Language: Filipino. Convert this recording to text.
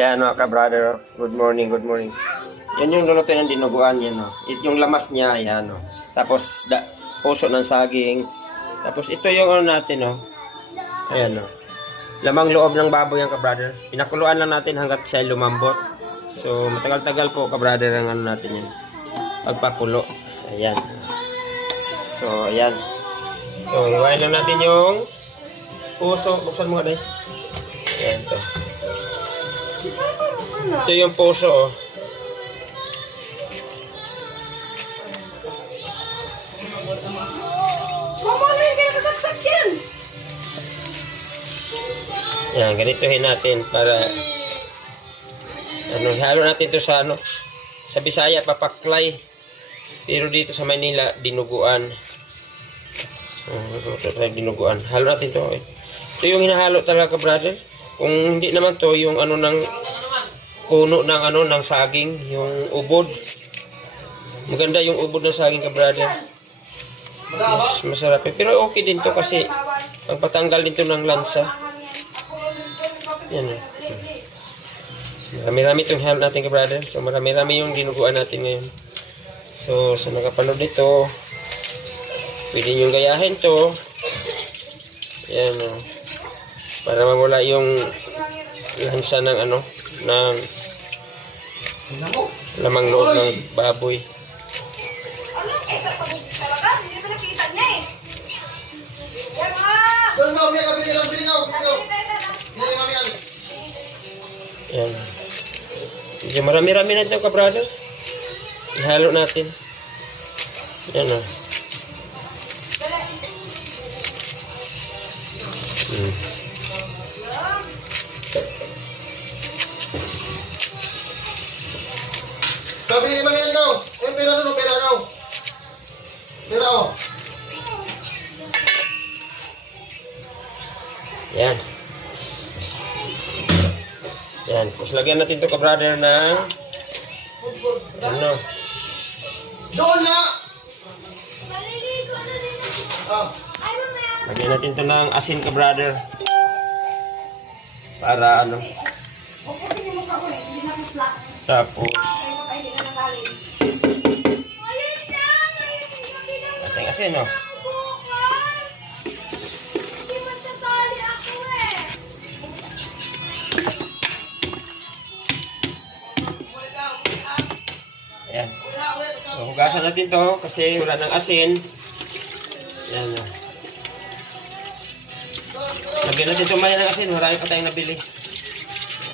Ayan mga ka-brother, good morning, good morning. Yan yung lulutuin ng dinuguan yan, no. Yung lamas niya, yan, no. Tapos puso ng saging. Tapos ito yung ano natin, no. Ayan, no. Lamang loob ng baboy yan, ka-brother. Pinakuluan lang natin hanggat siya lumambot. So matagal-tagal po, ka-brother, ang ano natin yan. Pagpakulo. Ayan. So ayan. So iwain lang natin yung puso. Buksan mo ka, day. Ayan to. Ito yung puso, oh. Mama, ano yung kaya kasaksak yan? Yan, ganitohin natin para halo natin ito sa sa Bisaya papaklay. Pero dito sa Manila dinuguan. Dinuguan. Halo natin to. Ito yung hinahalo talaga, brother. Kung hindi naman to yung ng puno ng ng saging, yung ubod. Maganda yung ubod ng saging, ka brother. Masarap. Pero okay din to kasi ang patanggal din to ng lansa. Yan. Marami-rami itong help natin, ka brother. So marami-rami yung dinuguan natin ngayon. So sa nakapanood nito, pwede nyo gayahin to. Yan, para mawala yung lansa ng ng lamang loob ng baboy. Ano? Talaga? Hindi naman nakita niya eh. Yan mga! Doon ka, umiyak ka, bili ka. Yan. Medyo marami-rami na ito, ka brother. Ihalo natin. Yan, o. Sabi ni Mang yan daw. Pera doon, pera daw. Pera, oh. Yan. Yan. Tapos lagyan natin ito, ka brother, ng Doon na! Ah. lagyan natin ito ng asin, ka brother. Para Okay, hindi mo ka ko eh. Hindi na kutla. tapos Kaya mo tayo hindi na nagaling. Ayun lang! ating asin, no? Bukas! Hindi magkasali ako eh. Ayan. So, hugasan natin to kasi wala ng asin. Ayan, no? Lagyan natin ito maya ng asin. Marami pa tayong nabili.